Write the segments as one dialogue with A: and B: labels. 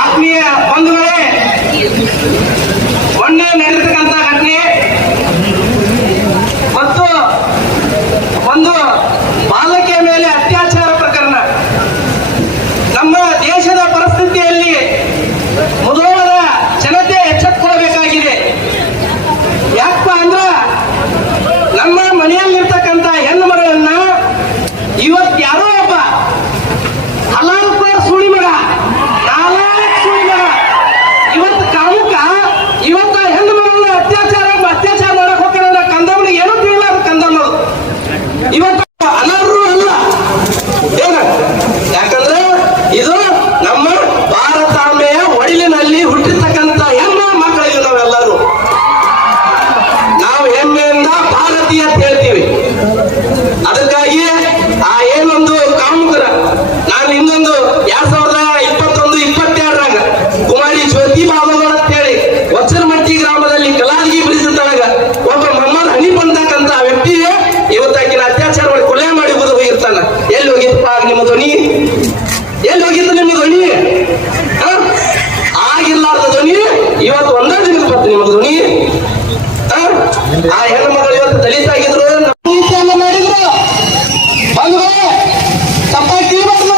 A: ಆತ್ಮೀಯ ಬಂಧುಗಳೇ ಒಳ್ಳೆ ನಡೆತಕ್ಕಂಥ ಘಟನೆ. ಮತ್ತು ಒಂದು ಬಾಲಕಿಯ ಮೇಲೆ ಅತ್ಯಾಚಾರ ಪ್ರಕರಣ. ನಮ್ಮ ದೇಶದ ಪರಿಸ್ಥಿತಿಯಲ್ಲಿ ಮುದೋಳದ ಜನತೆ ಎಚ್ಚೆತ್ತುಕೊಳ್ಳಬೇಕಾಗಿದೆ ಯಾಕಪ್ಪ ಅಂದ್ರ ನಮ್ಮ ಮನೆಯಲ್ಲಿರ್ತ ಆ ಹೆಣ್ಣು ಮಗಳು ಇವತ್ತು ದಲಿತ ಆಗಿದ್ರು. ಮಾಡಿದ್ರು. ತಪ್ಪಾಗಿ ತಿಳಿಬಾರ್ದು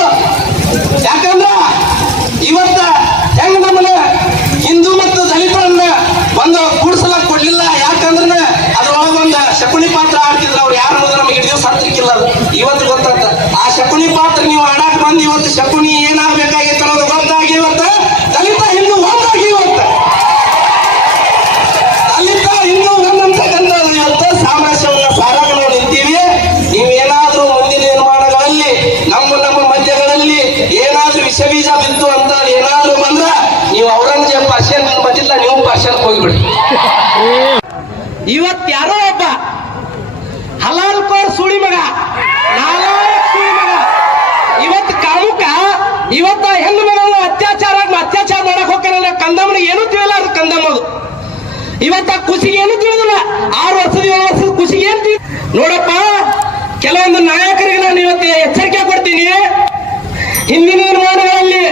A: ಯಾಕಂದ್ರ ಇವತ್ತ ಹೆಂಗ ನಮ್ಮನ್ನ ಹಿಂದೂ ಮತ್ತು ದಲಿತರನ್ನ ಒಂದು ಕೂಡ್ಸಲಾಕ್ ಕೊಡ್ಲಿಲ್ಲ. ಯಾಕಂದ್ರ ಅದ್ರೊಳಗ ಒಂದು ಶಕುನಿ ಪಾತ್ರ ಆಡ್ತಿದ್ರು ಅವ್ರು. ಯಾರು ನಮಗೆ ಹಿಡಿದು ಸತ್ತಿಕ್ಕಿಲ್ಲ ಅದು. ಇವತ್ತು ಗೊತ್ತಾಗ್ತ ಆ ಶಕುನಿ ಪಾತ್ರ ನೀವು ಆಡಾಕ್ ಬಂದು ಇವತ್ತು ಶಕುನಿ ಏನಾಗಬೇಕಾಗಿತ್ತು ಬಿತ್ತು ಅಂತ ಏನಾದ್ರು ಬಂದ್ರ ನೀವು ಔರಂಗಜೇಬ್ ಪರ್ಷಿಯನ್ ಬಂದಿಲ್ಲ, ನೀವು ಪರ್ಷಿಯನ್ ಹೋಗ್ಬಿಡಿ ಇವತ್ ಯಾರೋ ಒಬ್ಬ ಹಲಾಲ್ ಕೋರ್ ಸುಳಿ ಮಗ ಇವತ್ ಸುಳಿ ಮಗ. ಇವತ್ತು ಕಾಮುಕ, ಇವತ್ತ ಹೆಣ್ಣು ಮಗಳ ಅತ್ಯಾಚಾರ ಅತ್ಯಾಚಾರ ಮಾಡಕ್ ಹೋಗ್ತಾರಲ್ಲ ಕಂದಮ್ಮನಿಗೆ ಏನು ತಿಳಿಯಲ್ಲ ಅದು ಕಂದಮ್ಮದು. ಇವತ್ತ ಖುಷಿಗೆ ಏನು ತಿಳಿದಿಲ್ಲ. ಆರು ವರ್ಷದ, ಏಳು ವರ್ಷದ ಖುಷಿಗೆ ಏನ್ ತಿಳಿ ನೋಡಪ್ಪ, ಕೆಲವೊಂದು ನಾಯಕರಿಗೆ ನಾನು ಇವತ್ತು ಎಚ್ಚರಿಕೆ ಕೊಡ್ತೀನಿ. ಹಿಂದಿನ ನಿರ್ಮಾಣಗಳಲ್ಲಿ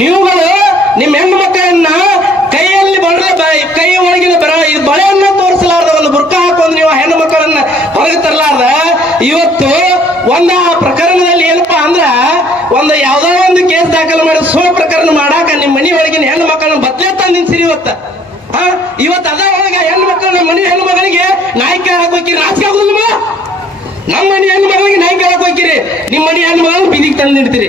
A: ನೀವುಗಳು ನಿಮ್ಮ ಹೆಣ್ಣು ಮಕ್ಕಳನ್ನ ಬರ ಕೈ ಒಳಗಿನ ಬರ ಇದು ಬಳೆಯನ್ನ ತೋರಿಸಲಾರ್ದ ಒಂದು ಬುರ್ಕ ಹಾಕೊಂಡು ನೀವು ಹೆಣ್ಣು ಮಕ್ಕಳನ್ನ ಹೊರಗೆ ತರಲಾರ್ದ, ಇವತ್ತು ಒಂದ ಆ ಪ್ರಕರಣದಲ್ಲಿ ಏನಪ್ಪಾ ಅಂದ್ರ, ಒಂದು ಯಾವ್ದೋ ಒಂದು ಕೇಸ್ ದಾಖಲು ಮಾಡಿ ಸೋ ಪ್ರಕರಣ ಮಾಡಾಕ ನಿಮ್ಮ ಮನೆ ಒಳಗಿನ ಹೆಣ್ಣು ಮಕ್ಕಳನ್ನ ಬದ್ಲೆ ತಂದು ನಿಲ್ಸಿರಿ ಇವತ್ತ. ಇವತ್ತು ಅದ ಒಳಗೆ ಹೆಣ್ಣು ಮಕ್ಕಳು ನಮ್ಮ ಮನೆ ಹೆಣ್ಣು ಮಗಳಿಗೆ ನಾಯ್ಕ ಹಾಕೋಕಿರಿ ನಾಚಿಕೆ ಆಗುದಿಲ್ಲ ನಮ್ಮ ಮನೆ ಹೆಣ್ಣು ಮಗಳಿಗೆ ನಾಯ್ಕ ಹಾಕೋಕಿರಿ. ನಿಮ್ಮ ಮನೆ ಹೆಣ್ಣು ಮಗಳನ್ನ ಬೀದಿಗೆ ತಂದು ನಿಡ್ತೀರಿ